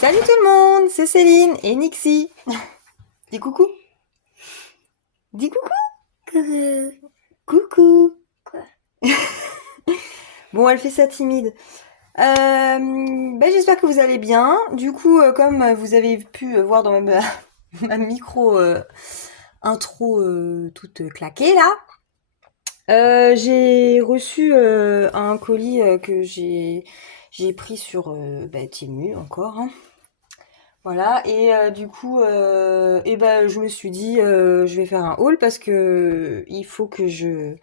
Salut tout le monde, c'est Céline et Nixie. Dis coucou. Dis coucou. Coucou. Coucou. Quoi? Bon, elle fait ça timide. J'espère que vous allez bien. Du coup, comme vous avez pu voir dans ma micro intro toute claquée là, j'ai reçu un colis que j'ai pris sur Temu encore, hein. Voilà, et du coup, je me suis dit, je vais faire un haul parce que il faut que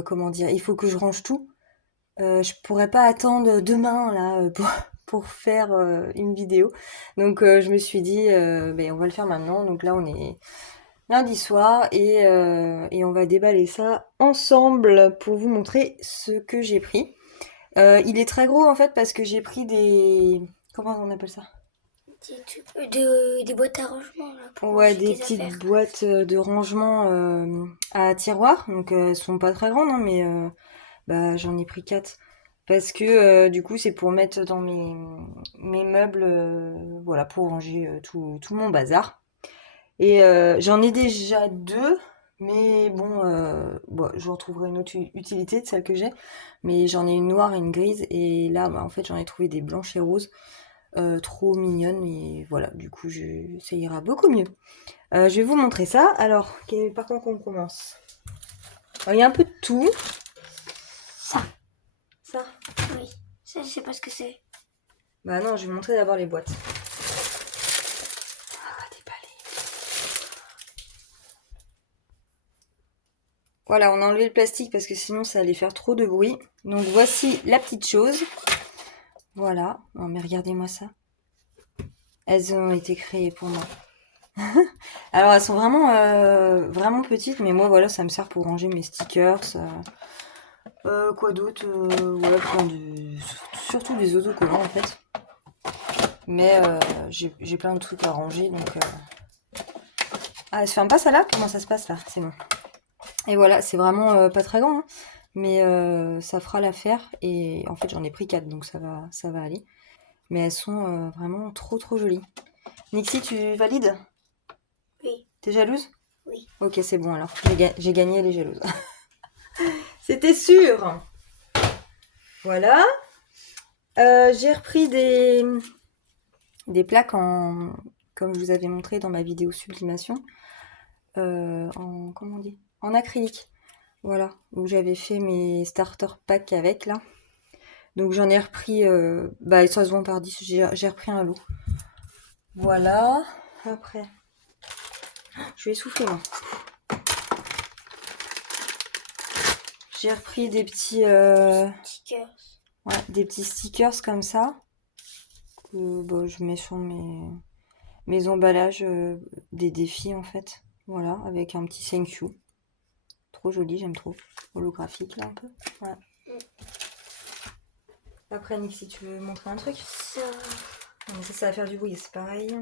comment dire, il faut que je range tout. Je pourrais pas attendre demain là pour faire une vidéo. Donc je me suis dit, on va le faire maintenant. Donc là, on est lundi soir et on va déballer ça ensemble pour vous montrer ce que j'ai pris. Il est très gros en fait parce que j'ai pris des, comment on appelle ça? Des boîtes à rangement là, pour Ouais, ranger des tes petites affaires. boîtes de rangement à tiroirs. Donc elles sont pas très grandes, hein, mais j'en ai pris 4. Parce que du coup c'est pour mettre dans mes meubles, voilà, pour ranger tout mon bazar. Et j'en ai déjà deux, mais bon, je retrouverai une autre utilité de celle que j'ai. Mais j'en ai une noire et une grise, et là en fait j'en ai trouvé des blanches et roses, trop mignonnes, et voilà, du coup ça ira beaucoup mieux. Je vais vous montrer ça. Alors, par contre, on commence. Alors, il y a un peu de tout. Ça, Ça. oui. Ça, je sais pas ce que c'est. Bah non, je vais montrer d'abord les boîtes. Ah, déballer. Voilà, on a enlevé le plastique parce que sinon ça allait faire trop de bruit. Donc voici la petite chose. Voilà. Non mais regardez-moi ça. Elles ont été créées pour moi. Alors elles sont vraiment petites, mais moi voilà, ça me sert pour ranger mes stickers. Quoi d'autre? Ouais, surtout des autocollants en fait. Mais j'ai plein de trucs à ranger, donc... Ah, elle se ferme pas ça là? Comment ça se passe là? C'est bon. Et voilà, c'est vraiment pas très grand, hein, mais ça fera l'affaire. Et en fait, j'en ai pris 4, donc ça va aller. Mais elles sont vraiment trop trop jolies. Nixie, tu valides? Oui, T'es jalouse? oui. Ok, c'est bon alors. J'ai gagné, elle est jalouse. C'était sûr! Voilà. J'ai repris des plaques comme je vous avais montré dans ma vidéo sublimation, comment on dit? En acrylique. Voilà, où j'avais fait mes starter packs avec là. Donc j'en ai repris, ça se vend par 10, j'ai repris un lot. Voilà, après, je vais essouffler moi. J'ai repris des petits, Stickers. des petits stickers comme ça, que je mets sur mes emballages des défis en fait. Voilà, avec un petit thank you. Trop joli, j'aime trop. Holographique là un peu. Ouais. Après Nick, si tu veux montrer un truc. Ça. Non, mais ça va faire du bruit, c'est pareil.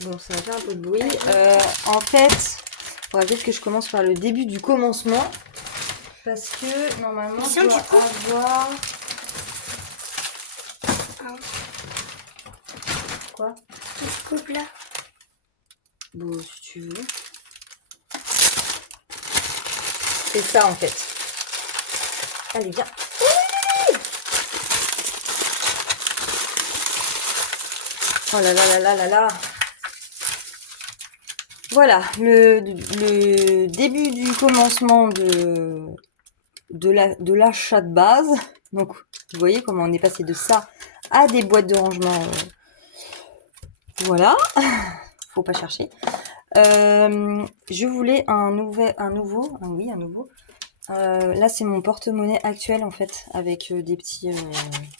Bon, ça va faire un peu de bruit. En fait, il faudra peut-être que je commence par le début du commencement. Parce que normalement, Si je on dois du coup. avoir... Hein, Quoi? tu coupes là. Bon, si tu veux. C'est ça en fait. Allez, viens. Oh là là là là là là. Voilà, le début du commencement de l'achat de base. Donc, vous voyez comment on est passé de ça à des boîtes de rangement. Voilà, faut pas chercher. Je voulais un nouveau. Là, c'est mon porte-monnaie actuel en fait, avec des petits,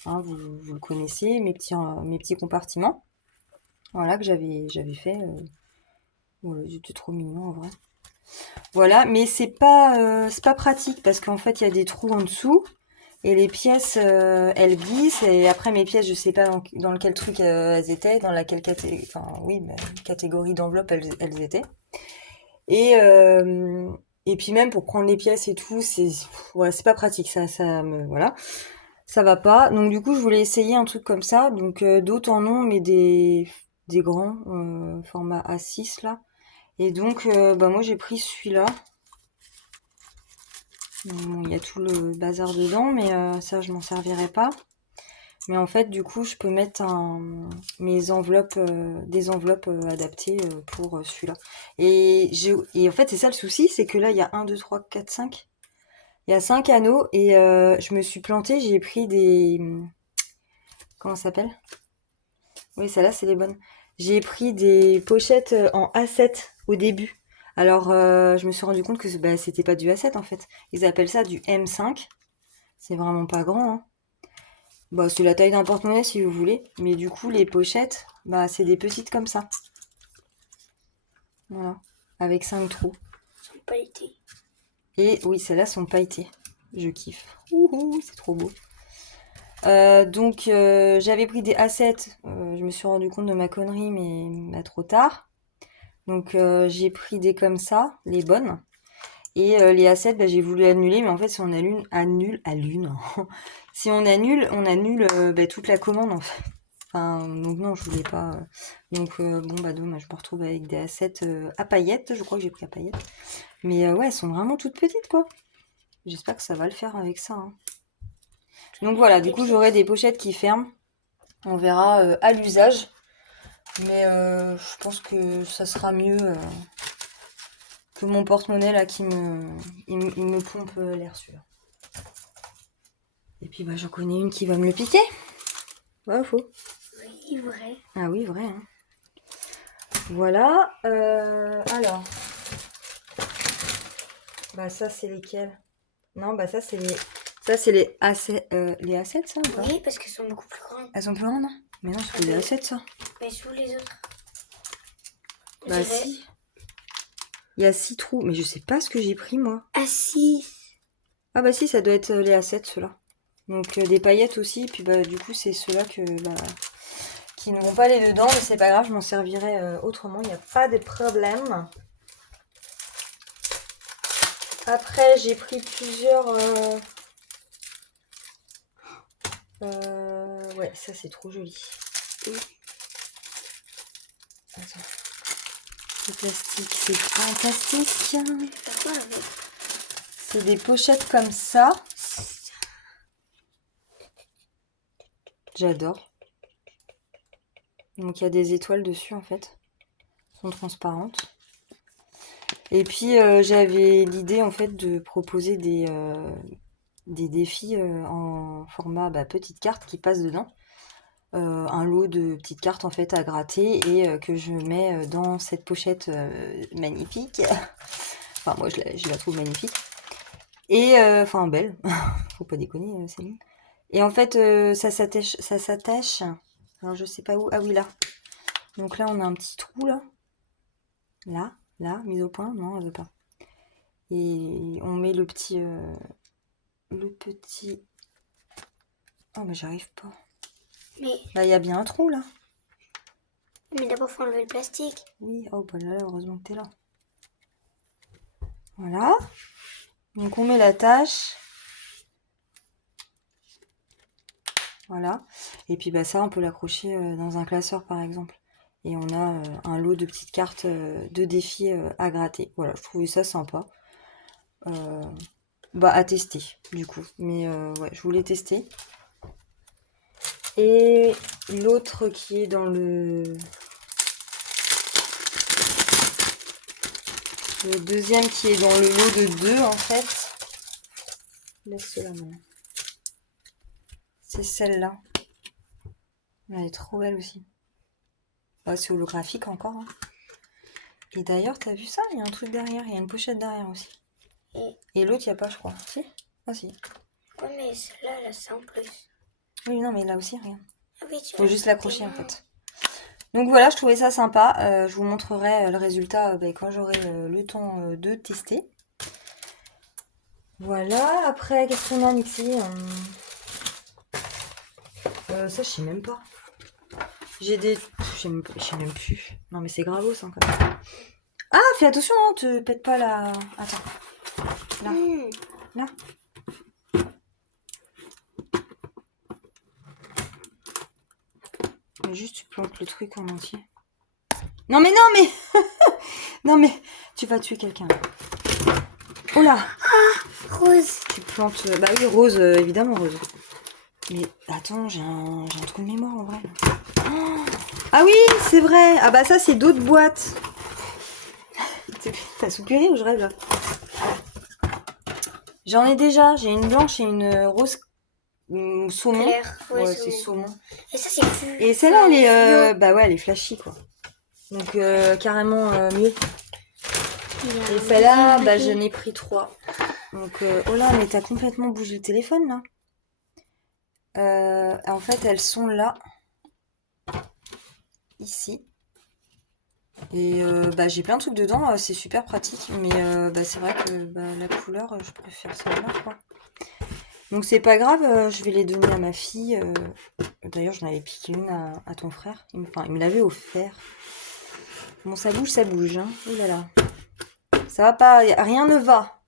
vous le connaissez, mes petits compartiments. Voilà que j'avais fait. Voilà, c'était trop mignon en vrai. Voilà, mais c'est pas pratique parce qu'en fait il y a des trous en dessous et les pièces elles glissent et après mes pièces je sais pas dans quel truc elles étaient, dans laquelle catégorie d'enveloppe elles étaient. Et Et puis même pour prendre les pièces et tout, voilà, c'est pas pratique, voilà, ça va pas. Donc du coup, je voulais essayer un truc comme ça. Donc d'autres en ont, mais des grands, format A6 là. Et donc, bah moi j'ai pris celui-là. Bon, il y a tout le bazar dedans, mais ça je m'en servirai pas. Mais en fait, du coup, je peux mettre mes enveloppes, des enveloppes adaptées pour celui-là. Et en fait, c'est ça le souci, c'est que là, il y a 1, 2, 3, 4, 5. Il y a 5 anneaux et je me suis plantée, j'ai pris des... Comment ça s'appelle? Oui, celles-là, c'est les bonnes. J'ai pris des pochettes en A7 au début. Alors, je me suis rendu compte que bah, c'était pas du A7 en fait. Ils appellent ça du M5. C'est vraiment pas grand, hein. Bah, c'est la taille d'un porte-monnaie si vous voulez. Mais du coup, les pochettes, bah, c'est des petites comme ça. Voilà. Avec 5 trous. Ils sont pas été. Et oui, celles-là sont pailletées. Je kiffe. Ouhou, c'est trop beau. Donc, j'avais pris des A7. Je me suis rendu compte de ma connerie, mais bah, trop tard. Donc, j'ai pris des comme ça, les bonnes. Et les A7, bah, j'ai voulu annuler, mais en fait, si on si on annule bah, toute la commande en fait. Enfin, donc non, je voulais pas. Donc bon bah dommage, je me retrouve avec des A7 à paillettes. Je crois que j'ai pris à paillettes. Mais ouais, elles sont vraiment toutes petites quoi. J'espère que ça va le faire avec ça, hein. Donc voilà, du coup j'aurai des pochettes qui ferment. On verra à l'usage. Mais je pense que ça sera mieux que mon porte-monnaie là il me pompe l'air celui-là. Et puis bah j'en connais une qui va me le piquer. Ouais, faux. Oui, vrai. Ah oui, vrai, hein. Voilà. Alors. Bah ça c'est lesquels? Non, bah ça c'est les A7, les A7 ça ou pas? Oui, parce qu'elles sont beaucoup plus grandes. Elles sont plus grandes? Mais non, c'est les A7 ça. Mais sous les autres. On Bah dirait si. Il y a 6 trous, mais je sais pas ce que j'ai pris moi. A6. Ah bah si, ça doit être les A7 ceux-là. Donc des paillettes aussi, puis bah du coup c'est ceux-là qui ne vont pas aller dedans, mais c'est pas grave, je m'en servirai autrement, il n'y a pas de problème. Après j'ai pris plusieurs... ouais, ça c'est trop joli. Attends. Le plastique, c'est fantastique. Faire quoi avec? C'est des pochettes comme ça. J'adore. Donc il y a des étoiles dessus en fait. Elles sont transparentes. Et puis j'avais l'idée en fait de proposer des défis en format petite carte qui passe dedans. Un lot de petites cartes en fait à gratter et que je mets dans cette pochette magnifique. Enfin moi je la trouve magnifique. Et enfin belle, faut pas déconner Céline. Et en fait ça s'attache. Alors je sais pas où. Ah oui là. Donc là on a un petit trou là. Là, mise au point. Non, elle veut pas. Et on met le petit. Oh mais j'arrive pas. Mais, Là il y a bien un trou là. mais d'abord faut enlever le plastique. Oui, oh bah là, heureusement que t'es là. Voilà. Donc on met la tâche. Voilà. Et puis bah ça on peut l'accrocher dans un classeur par exemple. Et on a un lot de petites cartes de défis à gratter. Voilà, je trouvais ça sympa. À tester du coup. Mais ouais, je voulais tester. Et l'autre qui est dans le deuxième qui est dans le lot de 2 en fait. Laisse-la maintenant. C'est celle-là. Elle est trop belle aussi. Bah, c'est holographique encore, hein. Et d'ailleurs, t'as vu ça? Il y a un truc derrière. Il y a une pochette derrière aussi. Et l'autre, il n'y a pas, je crois. Si? Ah si. Ouais, mais celle-là, elle a ça en plus. Oui, non, mais là aussi, rien. Ah oui, tu Faut vas juste faire l'accrocher tes en mains. fait. Donc voilà, je trouvais ça sympa. Je vous montrerai le résultat quand j'aurai le temps de tester. Voilà, après, qu'est-ce qu'on a mixé? Ça, je sais même pas. J'ai des... Je sais même plus. Non, mais c'est gravos, hein, quand même. Ah, fais attention, hein, te pète pas la... Attends. Là. Hmm. Là. Mais juste tu plantes le truc en entier. Non mais non mais non mais tu vas tuer quelqu'un. Oh là, Rose. tu plantes. Bah oui, rose, évidemment rose. Mais attends, j'ai un trou de mémoire en vrai. Oh, ah oui, c'est vrai. Ah bah ça c'est d'autres boîtes. T'as soupiré ou je rêve là? J'en ai déjà. J'ai une blanche et une rose saumon. Claire. Ouais, c'est saumon. Et ça, c'est plus. Et celle-là, elle est, fluo. bah ouais, elle est flashy quoi. Donc carrément mieux. Il y a Et un celle-là, petit bah bébé. j'en ai pris 3. Donc oh là, mais t'as complètement bougé le téléphone là. En fait, elles sont là, ici. Et bah j'ai plein de trucs dedans, c'est super pratique. Mais bah c'est vrai que bah, la couleur, je préfère celle-là quoi. Donc c'est pas grave, je vais les donner à ma fille. D'ailleurs, j'en avais piqué une à ton frère. Enfin, il me l'avait offert. Bon, ça bouge, hein. Oh là là. Ça va pas, rien ne va.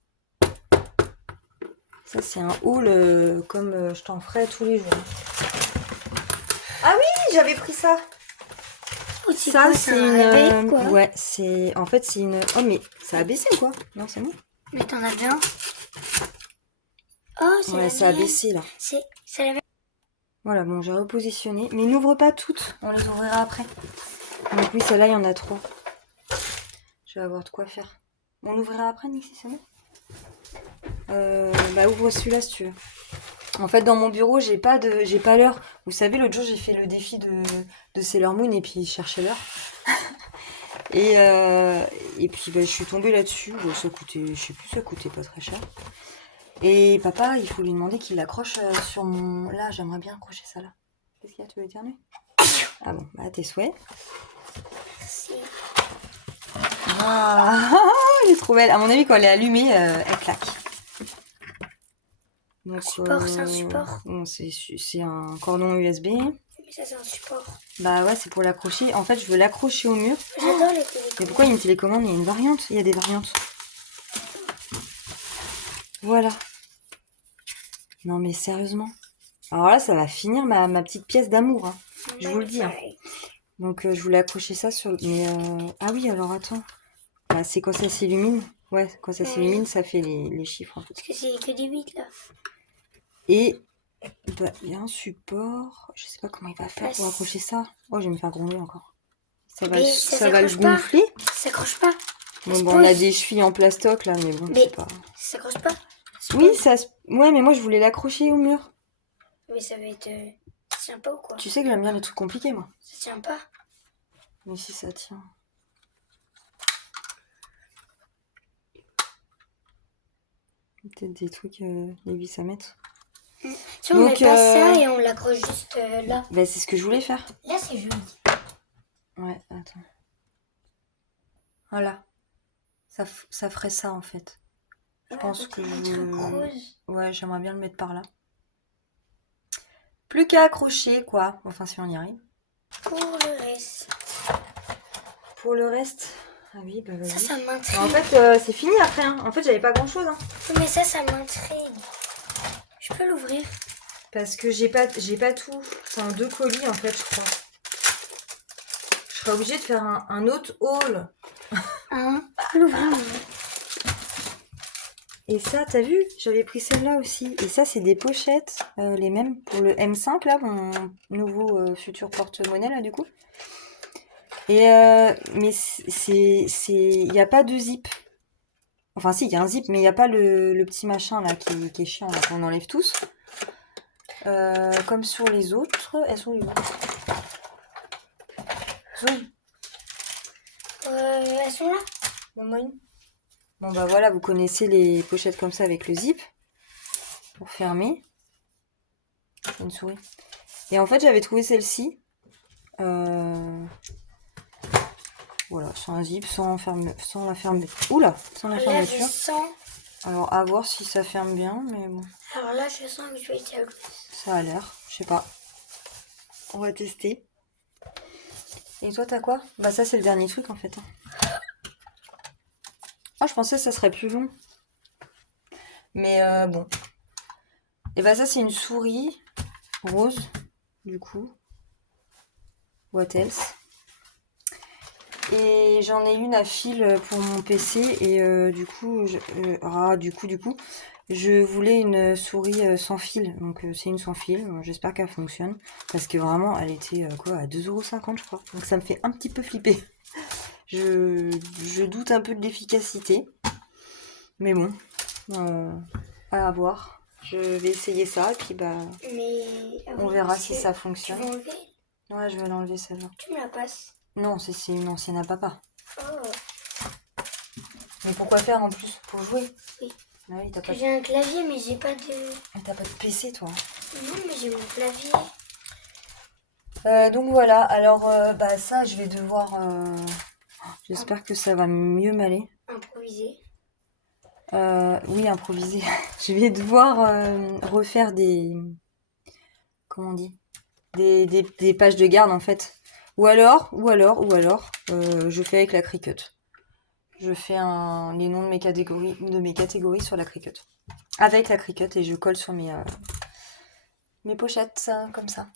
Ça, c'est un haul comme je t'en ferai tous les jours. Ah oui, j'avais pris ça. Oh, c'est Ça, quoi, c'est un une. réveil, quoi. Ouais, c'est. En fait, c'est une. Oh, mais ça a baissé ou quoi? Non, c'est bon. Mais t'en as bien. Oh, c'est Ouais, la ça a mienne. baissé là. C'est la mienne. Voilà, bon, j'ai repositionné. Mais n'ouvre pas toutes, on les ouvrira après. Donc, oui, celle-là, il y en a 3. Je vais avoir de quoi faire. On ouvrira après, Nixie, c'est bon? Bah, ouvre celui-là si tu veux. En fait, dans mon bureau, j'ai pas l'heure. Vous savez, l'autre jour, j'ai fait le défi de Sailor Moon et puis je cherchais l'heure. Et puis, bah, je suis tombée là-dessus. Bon, ça coûtait, je sais plus, ça coûtait pas très cher. Et papa, il faut lui demander qu'il l'accroche sur mon. Là, j'aimerais bien accrocher ça là. Qu'est-ce qu'il y a, tu veux éternuer? Ah bon, bah, tes souhaits. Merci. Ah, elle est trop belle. À mon avis, quand elle est allumée, elle claque. Donc, Support, c'est un support. bon, c'est un cordon USB. Mais ça, c'est un support. Bah ouais, c'est pour l'accrocher. En fait, je veux l'accrocher au mur. J'adore les Mais télécommandes. pourquoi il y a une télécommande? Il y a une variante. Il y a des variantes. Voilà. Non mais sérieusement. Alors là, ça va finir ma petite pièce d'amour. Hein. Je vous le dis. Hein. Donc je voulais accrocher ça sur... Mais ah oui, alors attends. Bah, c'est quand ça s'illumine. Ouais, quand ça s'illumine, ça fait les chiffres en fait. Parce que c'est que des 8 là. Et bah, il y a un support. Je sais pas comment il va faire pour accrocher ça. Oh, je vais me faire gronder encore. Ça va, Mais ça va le s'accroche pas. gonfler. Ça s'accroche pas. Bon, on a des chevilles en plastoc là, mais bon, Mais c'est pas... ça s'accroche pas. Oui, ça se... Ouais, mais moi je voulais l'accrocher au mur. Mais ça va être. Ça tient pas ou quoi? Tu sais que j'aime bien les trucs compliqués, moi. Ça tient pas. Mais si ça tient. Peut-être des trucs, des vis à mettre. Si on met pas ça et on l'accroche juste là. Bah, c'est ce que je voulais faire. Là, c'est joli. Ouais, attends. Voilà. Ça ferait ça, en fait. Je pense que un truc rose. Ouais, j'aimerais bien le mettre par là. Plus qu'à accrocher, quoi. Enfin, si on y arrive. Pour le reste. Pour le reste... Ah oui, bah vas-y. Ça m'intrigue. En fait, c'est fini après. Hein. En fait, j'avais pas grand-chose. Hein. Mais ça m'intrigue. Je peux l'ouvrir? Parce que j'ai pas tout. C'est en 2 colis, en fait, je crois. Je serais obligée de faire un autre haul. Je peux l'ouvrir. Et ça, t'as vu? J'avais pris celle-là aussi. Et ça, c'est des pochettes, les mêmes pour le M5, là, mon nouveau futur porte-monnaie, là, du coup. Et mais il n'y a pas de zip. Enfin, si, il y a un zip, mais il n'y a pas le petit machin, là, qui est chiant, là, qu'on enlève tous. Comme sur les autres. Elles sont où? Zoom. Elles sont là. Donne-moi une. Bon, bah voilà, vous connaissez les pochettes comme ça avec le zip. Pour fermer. C'est une souris. Et en fait, j'avais trouvé celle-ci. Voilà, sans un zip, sans la fermeture. Oula, sans la Là, fermeture. je sens. Alors, à voir si ça ferme bien, mais bon. Alors là, je sens que je vais être jalouse. Ça a l'air, je sais pas. On va tester. Et toi, t'as quoi? Bah ça, c'est le dernier truc, en fait. Ah, je pensais que ça serait plus long. Mais bon. Et bah ça, c'est une souris rose, du coup. What else? Et j'en ai une à fil pour mon PC et du coup, je voulais une souris sans fil. Donc c'est une sans fil. J'espère qu'elle fonctionne parce que vraiment, elle était quoi à 2,50 € je crois. Donc ça me fait un petit peu flipper. Je doute un peu de l'efficacité, mais bon, à voir. Je vais essayer ça et puis bah Mais on verra si ça fonctionne. Tu vas enlever? Ouais, je vais l'enlever celle-là. Tu me la passes? Non, c'est une ancienne à papa. Oh. Mais pourquoi faire en plus? Pour jouer? Oui. Ah oui, Parce que j'ai un clavier, mais j'ai pas de... Mais t'as pas de PC, toi? Non, mais j'ai mon clavier. Donc voilà, alors bah ça, je vais devoir... J'espère que ça va mieux m'aller. Improviser. Oui, improviser. Je vais devoir refaire des... Comment on dit? Des pages de garde, en fait. Ou alors, je fais avec la Cricut. Je fais les noms de mes catégories sur la Cricut. Avec la Cricut et je colle sur mes pochettes, comme ça.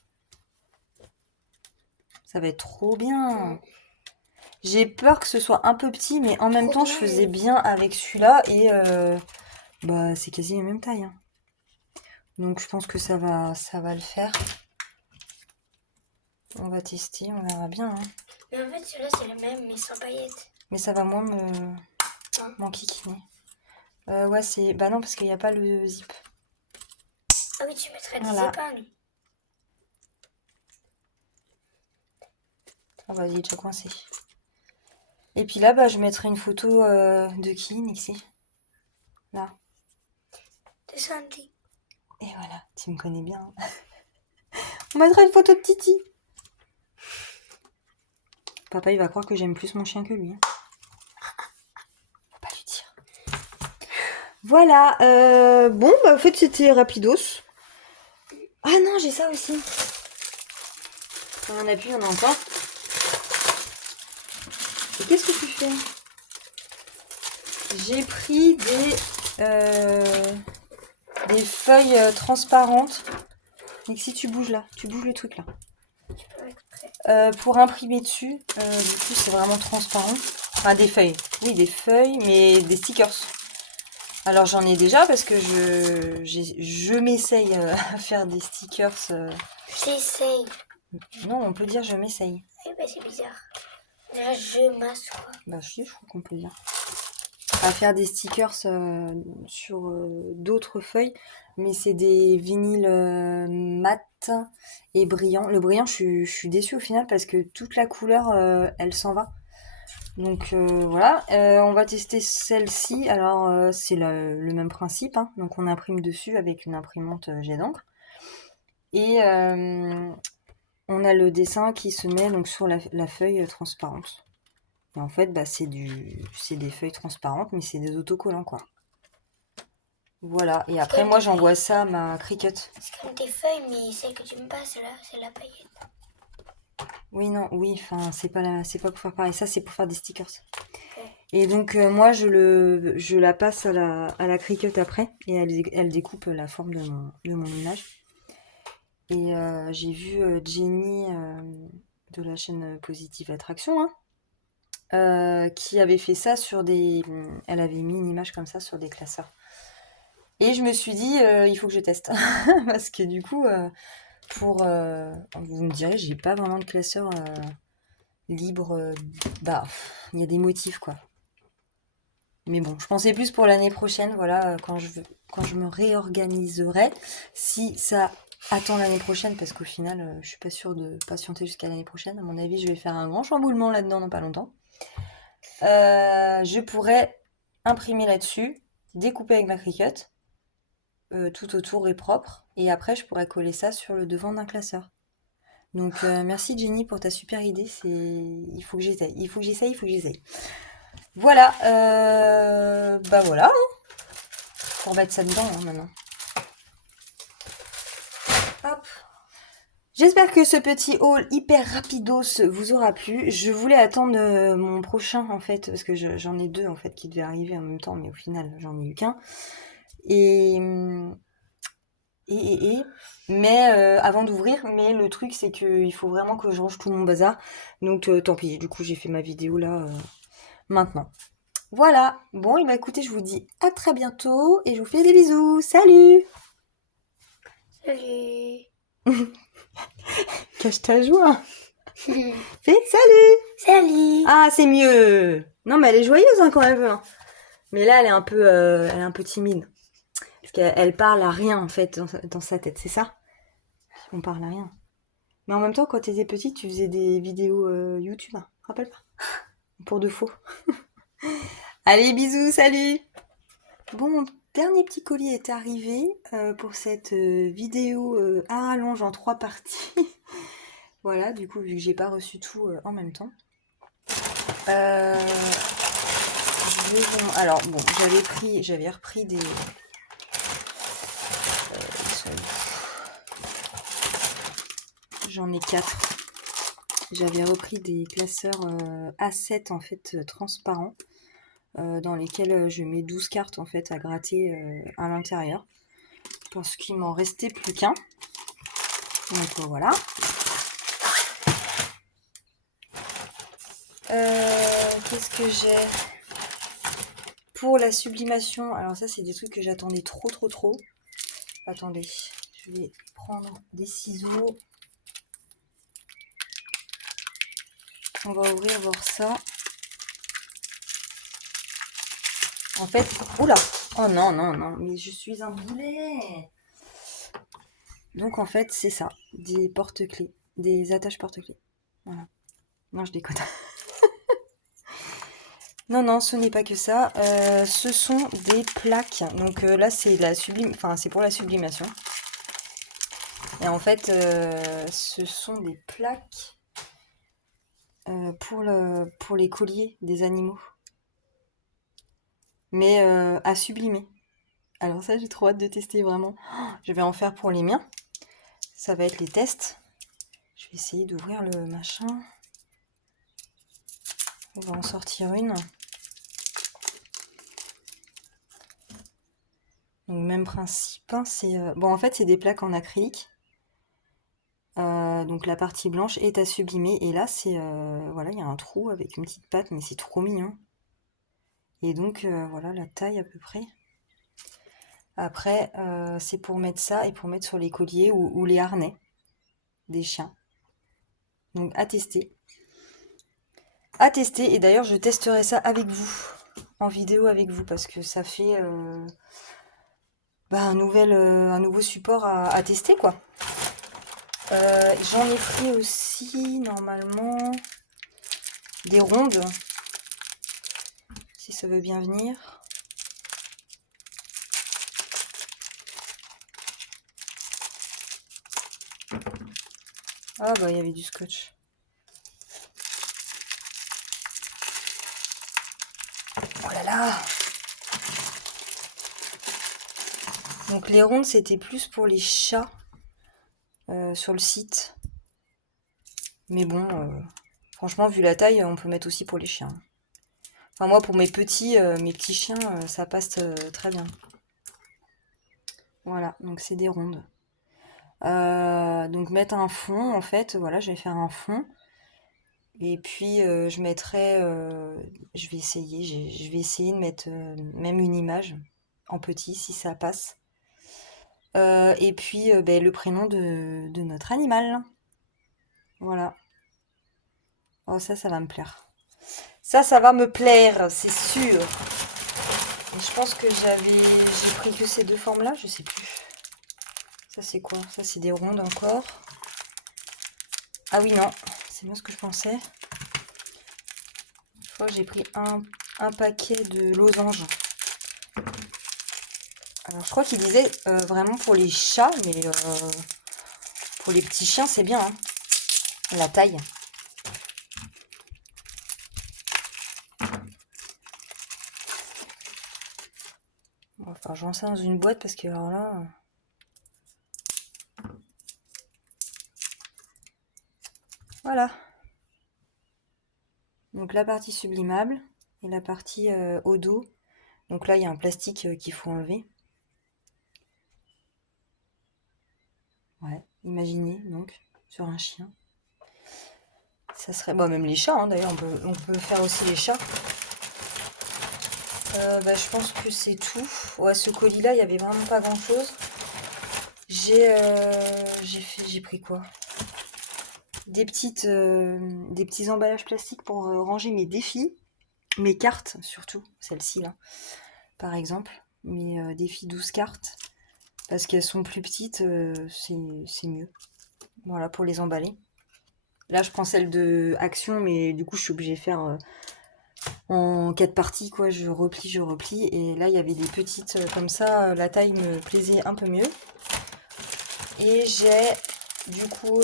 Ça va être trop bien. J'ai peur que ce soit un peu petit, mais en même temps, je faisais bien avec celui-là et bah c'est quasi la même taille. Hein. Donc je pense que ça va le faire. On va tester, on verra bien. Hein. Mais en fait, celui-là, c'est le même, mais sans paillettes. Mais ça va moins m'enquiquiner. Ouais, c'est... Bah non, parce qu'il n'y a pas le zip. Ah oui, tu mettrais des Voilà. épingles. Ah bah, il est déjà coincé. Et puis là, bah, je mettrai une photo de qui, Nixie? Là. De Sandy. Et voilà, tu me connais bien. On mettra une photo de Titi. Papa, il va croire que j'aime plus mon chien que lui. Hein. Faut pas lui dire. Voilà. Bon, bah, en fait, c'était rapidos. Ah non, j'ai ça aussi. Quand on en a plus, il y en a encore. Et qu'est-ce que tu fais? J'ai pris des feuilles transparentes. Et si tu bouges là, tu bouges le truc là. Pour imprimer dessus, du coup c'est vraiment transparent. Enfin des feuilles, oui des feuilles, mais des stickers. Alors j'en ai déjà parce que je m'essaye à faire des stickers. J'essaye. Non, on peut dire je m'essaye. Eh ben c'est bizarre. Là, je m'assois. Bah je crois qu'on peut dire. À faire des stickers sur d'autres feuilles, mais c'est des vinyles mat et brillants. Le brillant, je suis déçue au final parce que toute la couleur, elle s'en va. Donc voilà, on va tester celle-ci. Alors c'est le même principe, hein. Donc on imprime dessus avec une imprimante jet d'encre. Et on a le dessin qui se met donc sur la feuille transparente. Et en fait, bah, c'est des feuilles transparentes, mais c'est des autocollants, quoi. Voilà. Et après, moi, j'envoie ça à ma Cricut. C'est comme tes feuilles, mais celle que tu me passes, là, c'est la paillette. Oui, non, oui, enfin, c'est pas pour faire pareil. Ça, c'est pour faire des stickers. Okay. Et donc, moi, je la passe à la Cricut après, et elle découpe la forme de mon image. Et j'ai vu Jenny de la chaîne Positive Attraction, hein, qui avait fait ça sur elle avait mis une image comme ça sur des classeurs. Et je me suis dit, il faut que je teste. Parce que du coup, vous me direz, j'ai pas vraiment de classeur libre. Bah, il y a des motifs, quoi. Mais bon, je pensais plus pour l'année prochaine, voilà, quand je me réorganiserai. Si ça attend l'année prochaine, parce qu'au final, je suis pas sûre de patienter jusqu'à l'année prochaine. À mon avis, je vais faire un grand chamboulement là-dedans dans pas longtemps. Je pourrais imprimer là-dessus, découper avec ma Cricut, tout autour est propre, et après je pourrais coller ça sur le devant d'un classeur. Donc merci Jenny pour ta super idée, il faut que j'essaye. Voilà, bah voilà, hein. Faut remettre ça dedans hein, maintenant. Hop. J'espère que ce petit haul hyper rapidos vous aura plu. Je voulais attendre mon prochain en fait, parce que j'en ai deux en fait qui devaient arriver en même temps, mais au final j'en ai eu qu'un. Et, et, et, mais avant d'ouvrir, mais le truc c'est qu'il faut vraiment que je range tout mon bazar. Donc tant pis, du coup j'ai fait ma vidéo là maintenant. Voilà, bon et bah écoutez, je vous dis à très bientôt et je vous fais des bisous. Salut! Salut. Cache ta joie. Fais salut! Salut. Ah, c'est mieux! Non, mais elle est joyeuse hein, quand elle veut. Hein. Mais là, elle est un peu timide. Parce qu'elle parle à rien en fait dans sa tête, c'est ça? On parle à rien. Mais en même temps, quand t'étais petite, tu faisais des vidéos YouTube, hein, rappelle pas? Pour de faux. Allez, bisous, salut! Bon, mon dernier petit colis est arrivé pour cette vidéo à rallonge en 3 parties. Voilà, du coup, vu que j'ai pas reçu tout en même temps. Euh, Alors, bon, j'avais repris des... J'en ai 4. J'avais repris des classeurs A7 en fait transparents dans lesquels je mets 12 cartes en fait à gratter à l'intérieur parce qu'il m'en restait plus qu'un. Donc voilà. Qu'est-ce que j'ai pour la sublimation? Alors ça c'est des trucs que j'attendais trop. Attendez, je vais prendre des ciseaux. On va ouvrir voir ça. En fait, oula, oh non, mais je suis un boulet. Donc en fait, c'est ça, des porte-clés, des attaches porte-clés. Voilà. Non, je déconne. Non, ce n'est pas que ça. Ce sont des plaques. Donc là, c'est c'est pour la sublimation. Et en fait, ce sont des plaques pour les colliers des animaux. Mais à sublimer. Alors ça, j'ai trop hâte de tester vraiment. Je vais en faire pour les miens. Ça va être les tests. Je vais essayer d'ouvrir le machin. On va en sortir une. Donc même principe. Hein, bon, en fait, c'est des plaques en acrylique. Donc la partie blanche est à sublimer. Et là, voilà, il y a un trou avec une petite patte, mais c'est trop mignon. Et donc voilà la taille à peu près. Après, c'est pour mettre ça et pour mettre sur les colliers ou les harnais des chiens. Donc à tester. À tester. Et d'ailleurs, je testerai ça avec vous, en vidéo avec vous, parce que ça fait un nouveau support à tester, quoi. J'en ai pris aussi, normalement, des rondes, si ça veut bien venir. Ah bah, il y avait du scotch. Oh là là! Donc les rondes, c'était plus pour les chats sur le site. Mais bon, franchement, vu la taille, on peut mettre aussi pour les chiens. Enfin, moi, pour mes petits chiens, ça passe très bien. Voilà, donc c'est des rondes. Donc mettre un fond, en fait, voilà, je vais faire un fond. Et puis je mettrai, je vais essayer de mettre même une image en petit si ça passe. Et puis ben, le prénom de notre animal. Voilà. Oh ça va me plaire. Ça va me plaire, c'est sûr. Et je pense que j'ai pris que ces deux formes-là, je sais plus. Ça c'est quoi? Ça c'est des rondes encore. Ah oui non, c'est bien ce que je pensais. Je crois que j'ai pris un paquet de losanges. Alors je crois qu'il disait vraiment pour les chats, mais pour les petits chiens c'est bien, hein, la taille. Bon, enfin je range ça dans une boîte parce que alors là... Voilà. Donc la partie sublimable et la partie au dos. Donc là il y a un plastique qu'il faut enlever. Ouais, imaginez donc, sur un chien. Ça serait... Bon, même les chats, hein, d'ailleurs, on peut faire aussi les chats. Je pense que c'est tout. Ouais, ce colis-là, il y avait vraiment pas grand-chose. J'ai pris quoi? Des petits emballages plastiques pour ranger mes défis, mes cartes surtout, celle-ci là, par exemple. Mes défis 12 cartes, parce qu'elles sont plus petites, c'est mieux. Voilà, pour les emballer. Là, je prends celle de Action, mais du coup, je suis obligée de faire en 4 parties, quoi. Je replie. Et là, il y avait des petites comme ça. La taille me plaisait un peu mieux. Et j'ai, du coup,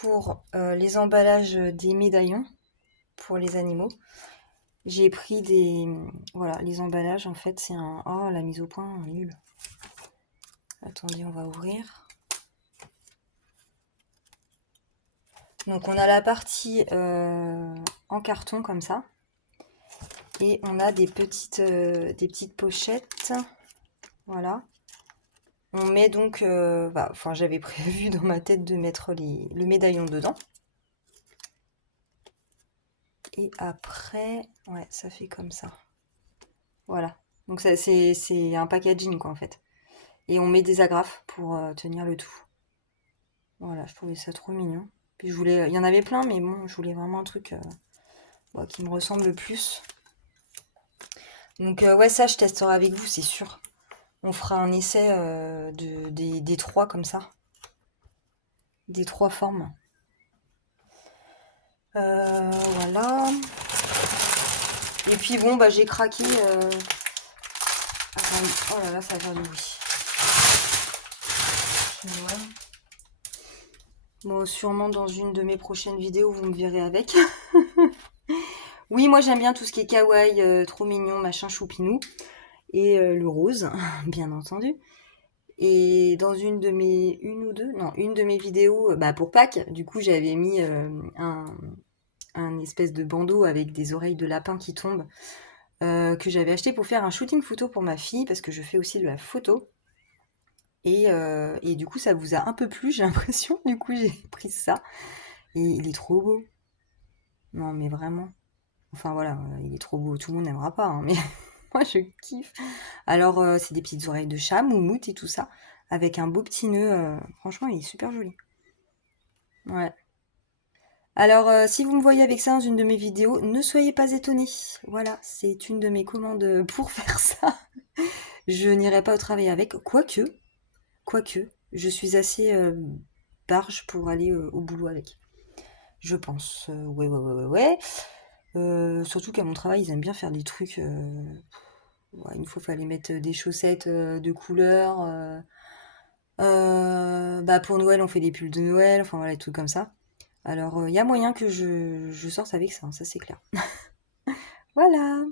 pour les emballages des médaillons, pour les animaux, j'ai pris voilà, les emballages, en fait, c'est un... Oh, la mise au point, nul. Attendez, on va ouvrir. Donc on a la partie en carton comme ça. Et on a des petites pochettes. Voilà. On met donc... enfin, j'avais prévu dans ma tête de mettre le médaillon dedans. Et après... Ouais, ça fait comme ça. Voilà. Donc ça, c'est un packaging, quoi, en fait. Et on met des agrafes pour tenir le tout. Voilà, je trouvais ça trop mignon. Puis il y en avait plein, mais bon, je voulais vraiment un truc qui me ressemble le plus. Donc ouais, ça, je testerai avec vous, c'est sûr. On fera un essai des trois comme ça. Des trois formes. Voilà. Et puis bon, j'ai craqué. Attendez. Oh là là, ça va faire du bruit. Ouais. Bon, sûrement dans une de mes prochaines vidéos, vous me verrez avec. Oui, moi j'aime bien tout ce qui est kawaii, trop mignon, machin choupinou. Et le rose, bien entendu. Et dans une de mes vidéos, pour Pâques, du coup j'avais mis un espèce de bandeau avec des oreilles de lapin qui tombent, que j'avais acheté pour faire un shooting photo pour ma fille, parce que je fais aussi de la photo. Et du coup ça vous a un peu plu, j'ai l'impression, du coup j'ai pris ça. Et il est trop beau. Non mais vraiment. Enfin voilà, il est trop beau, tout le monde n'aimera pas, hein, mais moi je kiffe. Alors c'est des petites oreilles de chat, moumoute et tout ça, avec un beau petit nœud. Franchement, il est super joli. Ouais. Alors si vous me voyez avec ça dans une de mes vidéos, ne soyez pas étonnés. Voilà, c'est une de mes commandes pour faire ça. Je n'irai pas au travail avec, quoique, je suis assez barge pour aller au boulot avec. Je pense. Ouais. Surtout qu'à mon travail, ils aiment bien faire des trucs. Ouais, une fois, il fallait mettre des chaussettes de couleur. Pour Noël, on fait des pulls de Noël. Enfin, voilà, des trucs comme ça. Alors, il y a moyen que je sorte avec ça, hein, ça c'est clair. Voilà.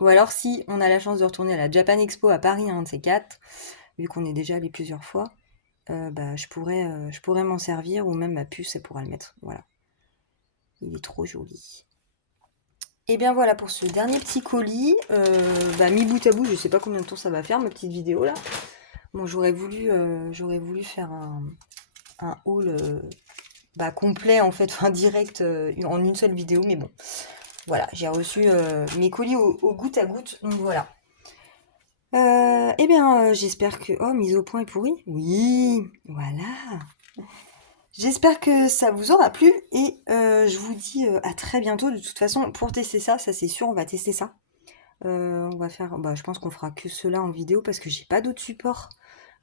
Ou alors, si on a la chance de retourner à la Japan Expo à Paris, un de ces quatre, vu qu'on est déjà allé plusieurs fois, je pourrais m'en servir, ou même ma puce, elle pourra le mettre. Voilà. Il est trop joli. Et bien voilà pour ce dernier petit colis. Mis bout à bout, je sais pas combien de temps ça va faire, ma petite vidéo là. Bon, j'aurais voulu faire un haul complet en fait, enfin direct en une seule vidéo, mais bon. Voilà, j'ai reçu mes colis au goutte à goutte, donc voilà. J'espère que... Oh, mise au point est pourrie. Oui, voilà. J'espère que ça vous aura plu et je vous dis à très bientôt. De toute façon, pour tester ça c'est sûr, on va tester ça. On va faire... je pense qu'on fera que cela en vidéo parce que j'ai pas d'autres supports.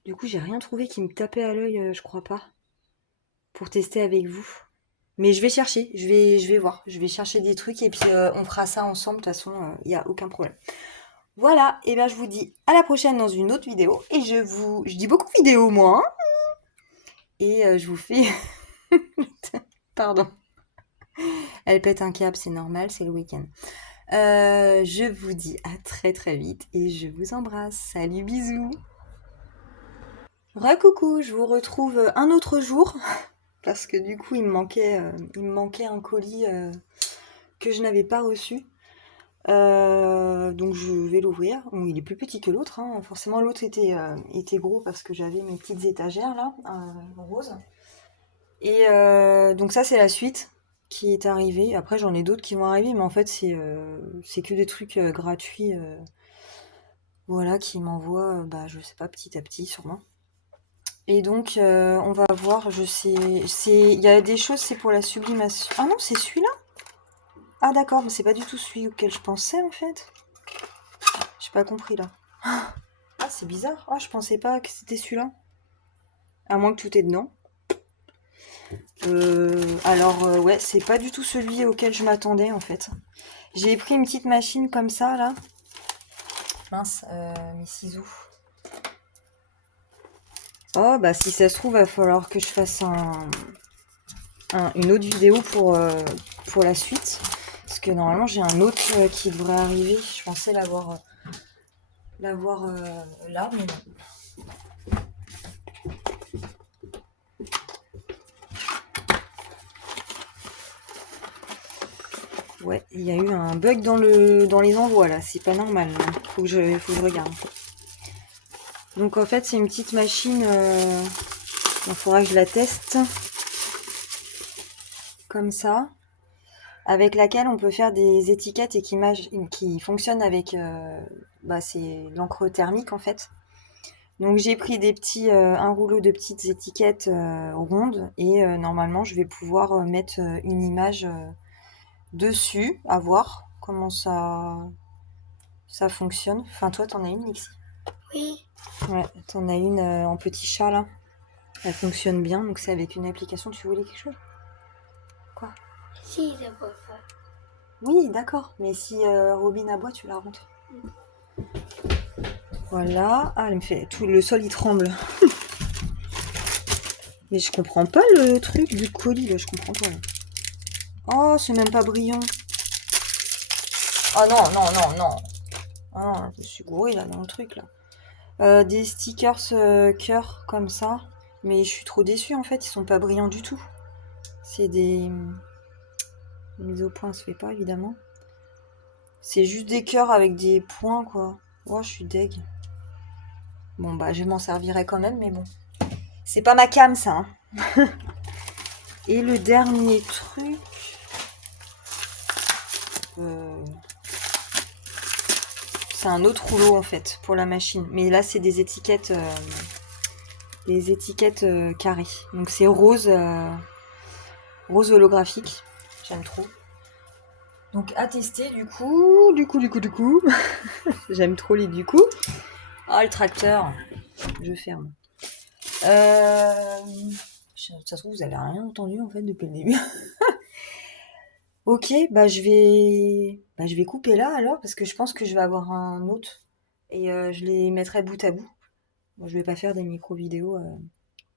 Du coup, j'ai rien trouvé qui me tapait à l'œil, je crois pas, pour tester avec vous. Mais je vais chercher, je vais voir. Je vais chercher des trucs et puis on fera ça ensemble. De toute façon, il n'y a aucun problème. Voilà, et je vous dis à la prochaine dans une autre vidéo. Et je dis beaucoup de vidéos, moi. Hein, et je vous fais... Pardon. Elle pète un câble, c'est normal, c'est le week-end. Je vous dis à très très vite et je vous embrasse. Salut, bisous. Recoucou, je vous retrouve un autre jour parce que du coup il me manquait un colis que je n'avais pas reçu. Donc je vais l'ouvrir. Bon, il est plus petit que l'autre, hein. Forcément l'autre était gros parce que j'avais mes petites étagères là, roses. Et donc ça c'est la suite qui est arrivée. Après j'en ai d'autres qui vont arriver, mais en fait c'est que des trucs gratuits, voilà, qui m'envoient, bah je sais pas, petit à petit sûrement. Et donc on va voir, je sais, il y a des choses, c'est pour la sublimation. Ah non, c'est celui-là? Ah d'accord, mais c'est pas du tout celui auquel je pensais en fait. J'ai pas compris là. Ah, c'est bizarre. Ah, je pensais pas que c'était celui-là. À moins que tout est dedans. Alors, ouais, c'est pas du tout celui auquel je m'attendais en fait. J'ai pris une petite machine comme ça là. Mince, mes ciseaux. Oh, bah si ça se trouve, va falloir que je fasse une autre vidéo pour la suite. Parce que normalement, j'ai un autre qui devrait arriver. Je pensais l'avoir là, mais non. Ouais, il y a eu un bug dans les envois là, c'est pas normal. Faut que je regarde. Donc en fait, c'est une petite machine. Il faudra que je la teste comme ça, avec laquelle on peut faire des étiquettes et qui fonctionnent avec. C'est l'encre thermique en fait. Donc j'ai pris un rouleau de petites étiquettes rondes et normalement je vais pouvoir mettre une image dessus, à voir comment ça fonctionne. Enfin, toi, t'en as une, Lexi? Oui. Ouais, t'en as une en petit chat, là. Elle fonctionne bien, donc c'est avec une application. Tu voulais quelque chose? Quoi? Si, ça va pas. Oui, d'accord. Mais si Robin aboie, tu la rentres. Voilà. Ah, elle me fait... Tout le sol, il tremble. Mais je comprends pas le truc du colis, là. Je comprends pas, là. Oh, c'est même pas brillant. Oh non, non, non, non. Oh non, je me suis gourée, là, dans le truc, là. Des stickers cœur comme ça. Mais je suis trop déçue en fait, ils sont pas brillants du tout. C'est des... La mise au point se fait pas évidemment. C'est juste des cœurs avec des points quoi. Oh, je suis deg. Bon bah je m'en servirai quand même, mais bon. C'est pas ma cam ça. Hein. Et le dernier truc... C'est un autre rouleau en fait pour la machine. Mais là c'est des étiquettes... carrées. Donc c'est rose... rose holographique. J'aime trop. Donc à tester du coup. J'aime trop les du coup. Ah le tracteur. Je ferme. Ça se trouve vous avez rien entendu en fait depuis le début. Ok, je vais couper là alors parce que je pense que je vais avoir un autre et je les mettrai bout à bout. Bon, je vais pas faire des micro-vidéos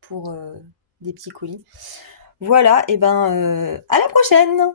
pour des petits colis. Voilà, et ben à la prochaine!